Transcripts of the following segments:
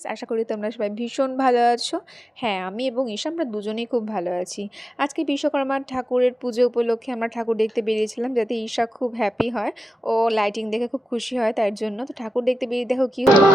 Friends, আশা করি তোমরা সবাই ভীষণ ভালো আছো। হ্যাঁ, আমি এবং ঈশা আমরা দুজনেই খুব ভালো আছি। আজকে বিশ্বকর্মা ঠাকুরের পুজো উপলক্ষে আমরা ঠাকুর দেখতে বেরিয়েছিলাম, যাতে ঈশা খুব হ্যাপি হয়, ও লাইটিং দেখে খুব খুশি হয়, তার জন্য। তো ঠাকুর দেখতে বেরিয়ে দেখো কি হলো।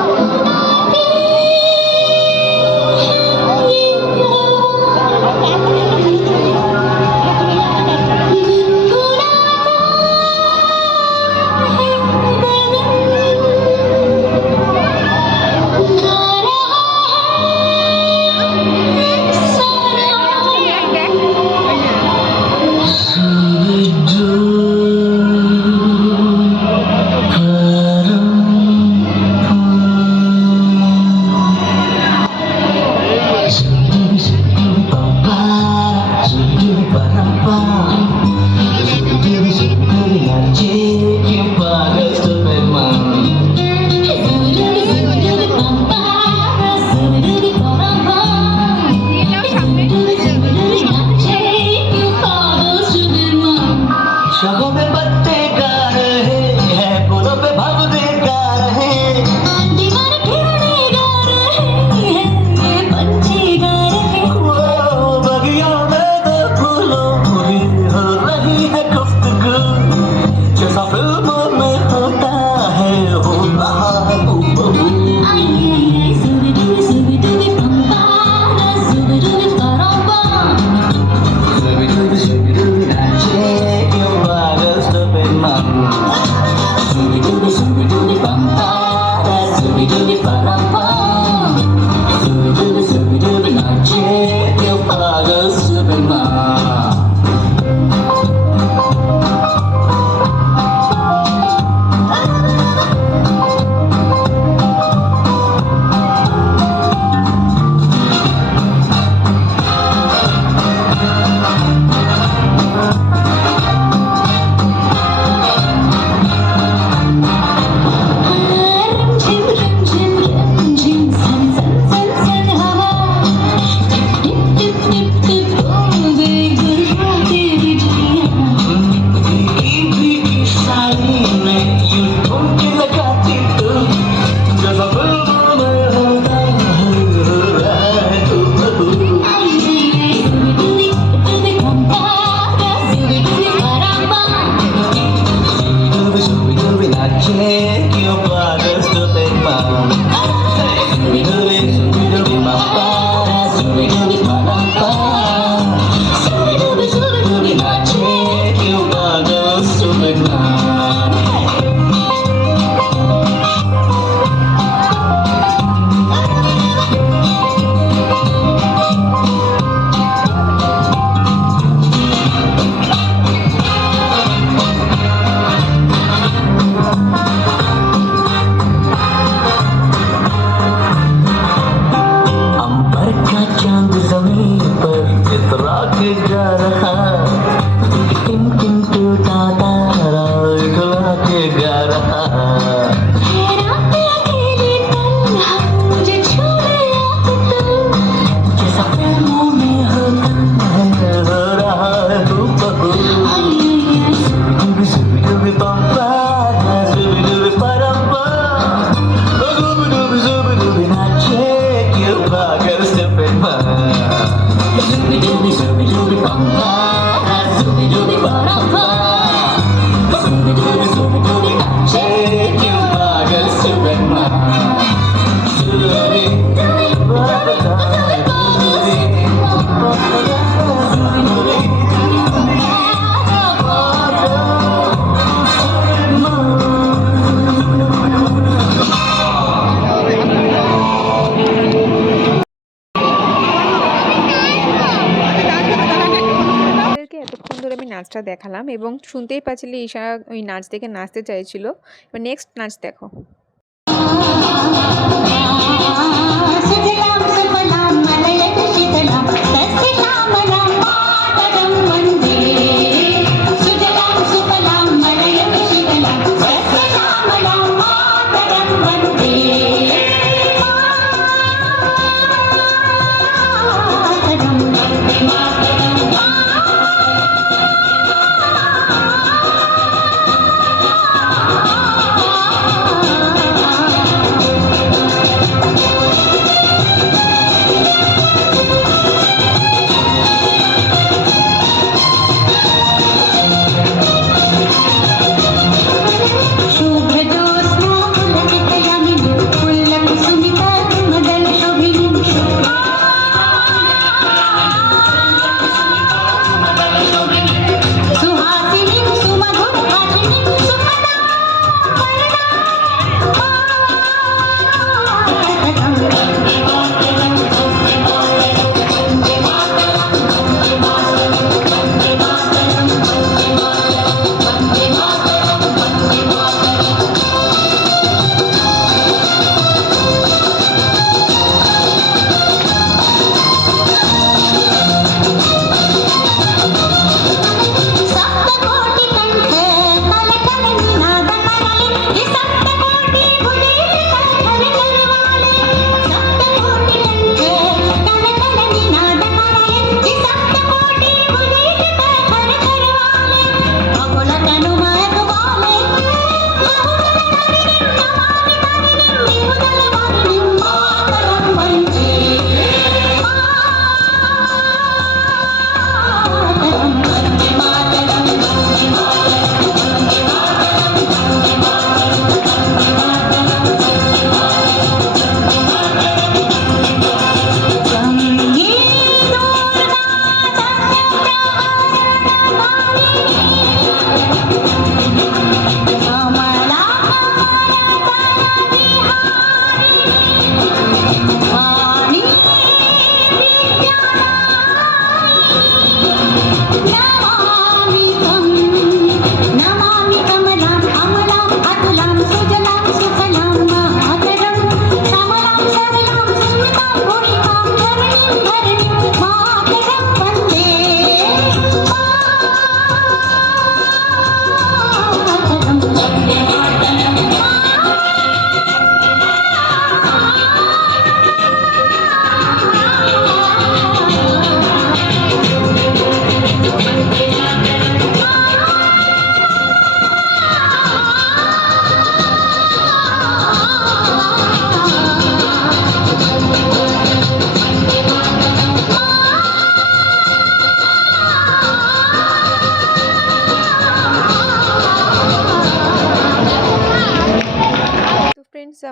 নাচটা দেখালাম এবং শুনতেই পাচ্ছিলি ঈশা ওই নাচ দেখে নাচতে চাইছিল। এবার নেক্সট নাচ দেখো।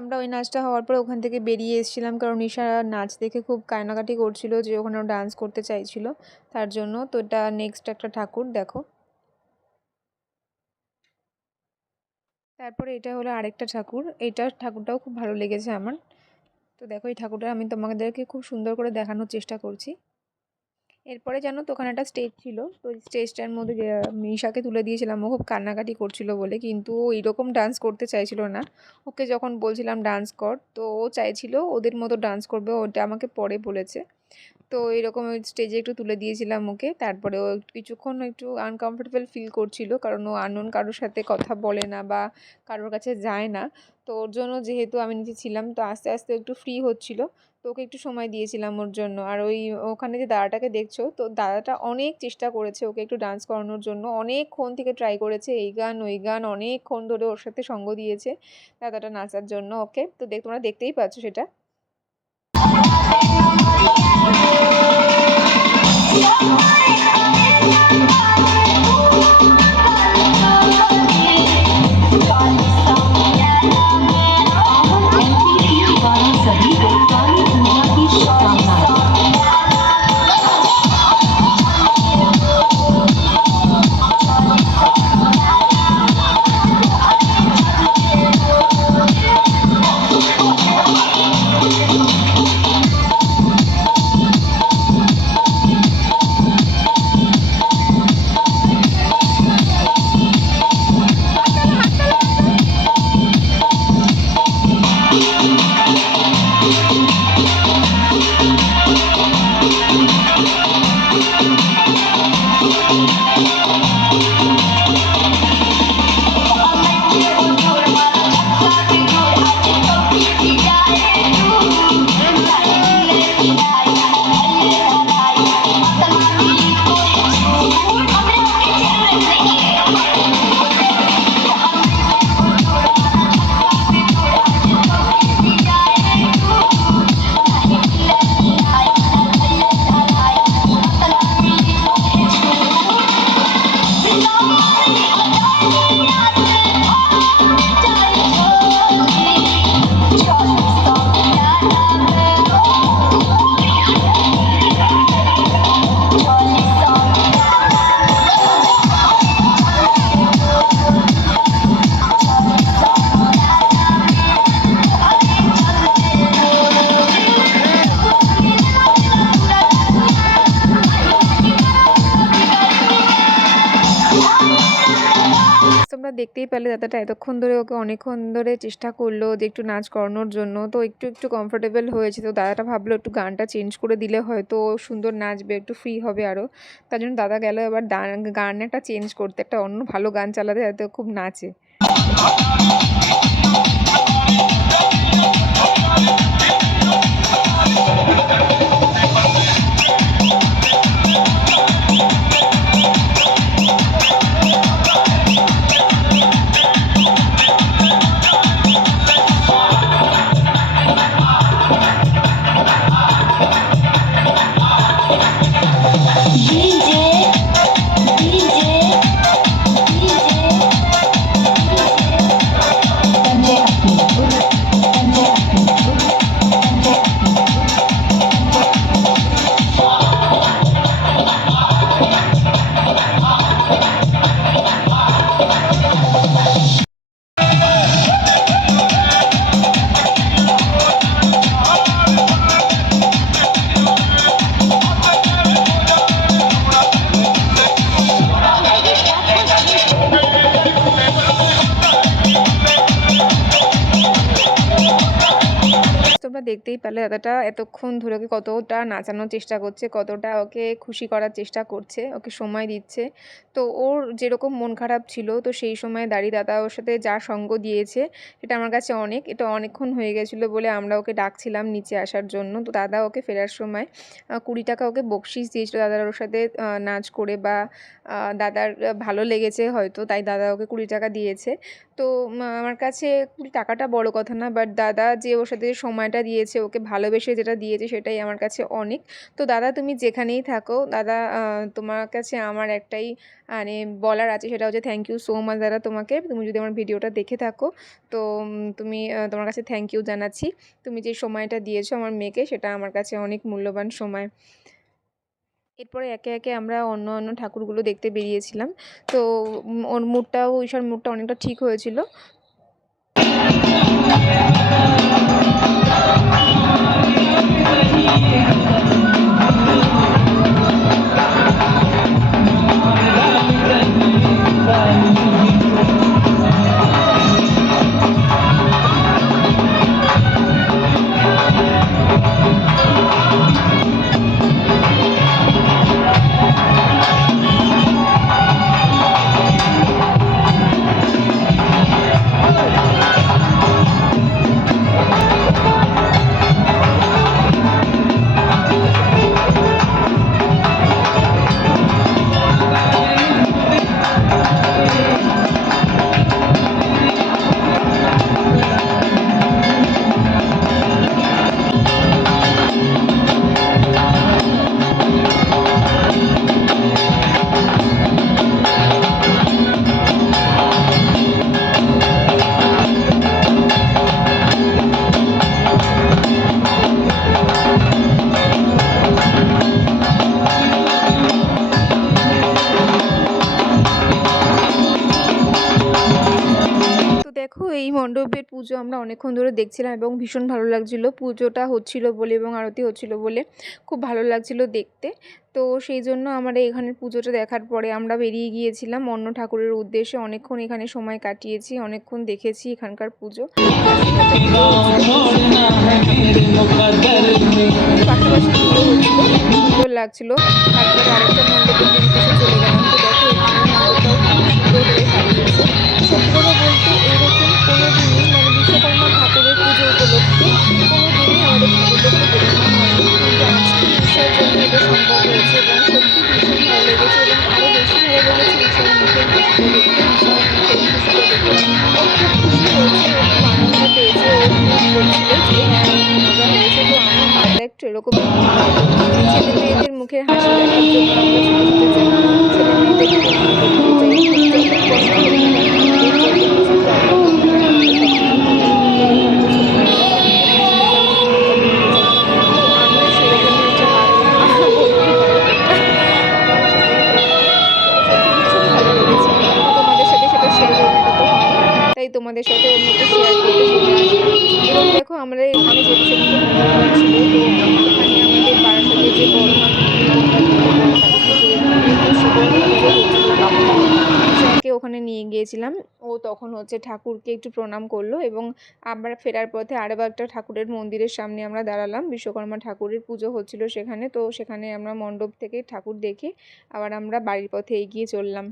আমরা ওই নাচটা হওয়ার পর ওখান থেকে বেরিয়ে এসেছিলাম, কারণ ঈশা নাচ দেখে খুব কান্নাকাটি করছিল যে ওখানে ডান্স করতে চাইছিল তার জন্য। তো এটা নেক্সট একটা ঠাকুর দেখো। তারপরে এটা হলো আরেকটা ঠাকুর, এইটার ঠাকুরটাও খুব ভালো লেগেছে আমার। তো দেখো এই ঠাকুরটা আমি তোমাদেরকে খুব সুন্দর করে দেখানোর চেষ্টা করছি। এরপরে জানো তো ওখানে একটা স্টেজ ছিল, তো স্টেজটার মধ্যে ঈশাকে তুলে দিয়েছিলাম, ও খুব কান্নাকাটি করছিল বলে, কিন্তু ও এইরকম ডান্স করতে চাইছিল না। ওকে যখন বলছিলাম ডান্স কর, তো ও চাইছিল ওদের মতো ডান্স করবে, ওটা আমাকে পরে বলেছে। তো এরকম ওই স্টেজে একটু তুলে দিয়েছিলাম ওকে। তারপরে ও কিছুক্ষণ একটু আনকমফোর্টেবল ফিল করছিল, কারণ ও আননোন কারোর সাথে কথা বলে না বা কারোর কাছে যায় না। তো ওর জন্য যেহেতু আমি নিচে ছিলাম, তো আস্তে আস্তে একটু ফ্রি হচ্ছিল, তো ওকে একটু সময় দিয়েছিলাম ওর জন্য। আর ওই ওখানে যে দাদাটাকে দেখছো, তো দাদাটা অনেক চেষ্টা করেছে ওকে একটু ডান্স করানোর জন্য, অনেকক্ষণ থেকে ট্রাই করেছে, এই গান ওই গান অনেকক্ষণ ধরে ওর সাথে সঙ্গ দিয়েছে দাদাটা নাচার জন্য ওকে। তো তোমরা দেখতেই পাচ্ছ সেটা। তোমরা দেখতেই পেলে দাদাটা এতক্ষণ ধরে ওকে অনেকক্ষণ ধরে চেষ্টা করলো যে একটু নাচ করানোর জন্য, তো একটু একটু কমফোর্টেবল হয়েছে। তো দাদাটা ভাবলো একটু গানটা চেঞ্জ করে দিলে হয়তো সুন্দর নাচবে, একটু ফ্রি হবে আরও। তার জন্য দাদা গেল এবার গান একটা চেঞ্জ করতে, একটা অন্য ভালো গান চালাতে, যাতে খুব নাচে। দেখতেই পেলে দাদাটা এতক্ষণ ধরে ওকে কতটা নাচানোর চেষ্টা করছে, কতটা ওকে খুশি করার চেষ্টা করছে, ওকে সময় দিচ্ছে। তো ওর যেরকম মন খারাপ ছিল, তো সেই সময় দাঁড়িয়ে দাদা ওর সাথে যা সঙ্গ দিয়েছে এটা আমার কাছে অনেক। এটা অনেকক্ষণ হয়ে গেছিলো বলে আমরা ওকে ডাকছিলাম নিচে আসার জন্য। তো দাদা ওকে ফেরার সময় 20 টাকা ওকে বকশিশ দিয়েছিল দাদার ওর সাথে নাচ করে, বা দাদার ভালো লেগেছে হয়তো, তাই দাদা ওকে 20 টাকা দিয়েছে। তো আমার কাছে 20 টাকাটা বড় কথা না, বাট দাদা যে ওর সাথে সময়টা দিয়েছে, ওকে ভালোবেসে যেটা দিয়েছে সেটাই আমার কাছে অনেক। তো দাদা তুমি যেখানেই থাকো দাদা, তোমার কাছে আমার একটাই মানে বলার আছে, সেটা হচ্ছে থ্যাংক ইউ সো মাচ দাদা তোমাকে। তুমি যদি আমার ভিডিওটা দেখে থাকো তো তুমি তোমার কাছে থ্যাংক ইউ জানাচ্ছি। তুমি যে সময়টা দিয়েছো আমার মেয়েকে, সেটা আমার কাছে অনেক মূল্যবান সময়। এরপরে একে একে আমরা অন্য অন্য ঠাকুরগুলো দেখতে বেরিয়েছিলাম। তো ওর মুডটাও, ঈশার মুডটা অনেকটা ঠিক হয়েছিল। দেখো এই মণ্ডপের পুজো আমরা অনেকক্ষণ ধরে দেখছিলাম এবং ভীষণ ভালো লাগছিলো। পুজোটা হচ্ছিল বলে এবং আরতি হচ্ছিল বলে খুব ভালো লাগছিল দেখতে। তো সেই জন্য আমরা এখানের পুজোটা দেখার পরে আমরা বেরিয়ে গিয়েছিলাম অন্য ঠাকুরের উদ্দেশ্যে। অনেকক্ষণ এখানে সময় কাটিয়েছি, অনেকক্ষণ দেখেছি এখানকার পুজো। পাশাপাশি পুজো হচ্ছিল, সুন্দর লাগছিল। তারপরে আরেকটা মণ্ডপের দিকে চলে গেলাম। তো দেখো এখানের মণ্ডপটাও খুব সুন্দর করে সাজিয়েছে। সত্যি কথা বলতে এইরকম কোনো দিনই মানে বিশ্বকর্মা ঠাকুরের পুজো উপলক্ষে কোনো দিনই আমাদের ঠাকুর দেখতে বেরোনো হয়নি, কিন্তু আজকে ঈশার জন্য এটা সম্ভব হয়েছে এবং সত্যি ভীষণ ভালো লেগেছে। এবং আরও বেশি ভালো লেগেছে ঈশার মুখের হাসিটা দেখতে, ঈশার মুখের খুশিটা দেখে। ও খুব খুশি হয়েছে, ও খুব আনন্দ পেয়েছে, ও খুব বলছিল যে হ্যাঁ অনেক মজা হয়েছে। তো আমার মায়েরা একটু এরকমই হয়, ছেলে মেয়েদের মুখের হাসি দেখার জন্য আমরা ছুটে ছুটে যাই, ছেলে মেয়েদেরকে আনন্দ দিতে চাই। যতই কষ্ট হোক না কেন, আমাদের যত কিছু প্রবলেম হোক না কেন, আমরা সব কিছু ভুলে হয়তো ছেলে মেয়েদেরকে মুখের হাসি দেখার জন্য আমরা বেরিয়ে যাই। তো আমিও সেরকমই একটা পাগলা বলতেই পারো তোমরা। তো সেটাই করতাম। তো সত্যি ভীষণ ভালো লেগেছে। তো তোমাদের সাথে সেটা শেয়ার করবো না, এটা তো হয় না, তাই তোমাদের সাথে আমি একটু শেয়ার করতে চলে আসলাম। এবং দেখো আমাদের এখানে যেহেতু সেদিনকে মঙ্গলবার ছিল, তো এখানে আমাদের বারাসাতে যে বড় মা ঠাকুর তোমরা বড় কালী ঠাকুরের মন্দির, তো সেখানে পুজো হচ্ছিল তখন ঈশাকে ওখানে নিয়ে গিয়েছিলাম। ও তখন হচ্ছে ঠাকুরকে একটু প্রণাম করলো এবং আমরা ফেরার পথে আরও একটা ঠাকুরের মন্দিরের সামনে আমরা দাঁড়ালাম। বিশ্বকর্মা ঠাকুরের পুজো হচ্ছিল সেখানে। তো সেখানে আমরা মণ্ডপ থেকে ঠাকুর দেখে আবার আমরা বাড়ির পথে এগিয়ে চললাম।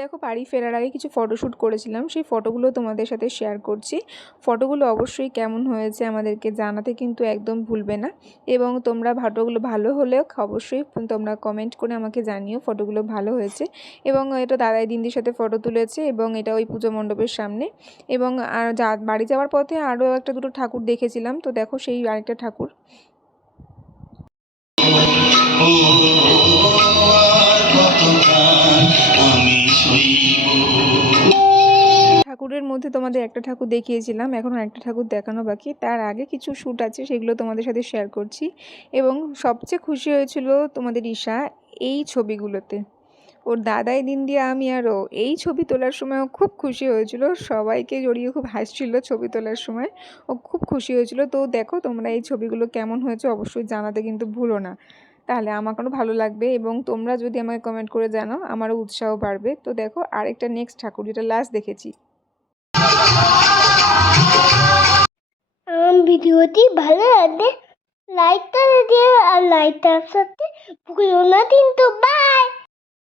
দেখো বাড়ি ফেরার আগে কিছু ফটোশ্যুট করেছিলাম, সেই ফটোগুলো তোমাদের সাথে শেয়ার করছি। ফটোগুলো অবশ্যই কেমন হয়েছে আমাদেরকে জানাতে কিন্তু একদম ভুলবে না। এবং তোমরা ফটোগুলো ভালো হলেও অবশ্যই তোমরা কমেন্ট করে আমাকে জানিও ফটোগুলো ভালো হয়েছে। এবং এটা দাদাই দিদির সাথে ফটো তুলেছে এবং এটা ওই পুজো মণ্ডপের সামনে। এবং আর বাড়ি যাওয়ার পথে আরও একটা দুটো ঠাকুর দেখেছিলাম। তো দেখো সেই আরেকটা ঠাকুর। ঠাকুরের মধ্যে তোমাদের একটা ঠাকুর দেখিয়েছিলাম, এখন আরেকটা ঠাকুর দেখানো বাকি। তার আগে কিছু শ্যুট আছে, সেগুলো তোমাদের সাথে শেয়ার করছি। এবং সবচেয়ে খুশি হয়েছিল তোমাদের ঈশা এই ছবিগুলোতে। ওর দাদাই দিন দিয়ে আমি আর ও এই ছবি তোলার সময়ও খুব খুশি হয়েছিল, সবাইকে জড়িয়ে খুব হাসছিল ছবি তোলার সময়। ও খুব খুশি হয়েছিল। তো দেখো তোমরা এই ছবিগুলো কেমন হয়েছে অবশ্যই জানাতে কিন্তু ভুলো না, তাহলে আমারও ভালো লাগবে এবং তোমরা যদি আমাকে কমেন্ট করে জানাও আমারও উৎসাহ বাড়বে। তো দেখো আরেকটা নেক্সট ঠাকুর যেটা লাস্ট দেখেছি। ভিডিওটি ভালো লাগলে লাইকটা দিয়ে আর লাইকটার সাথে ভুলো না কিন্তু। বাই।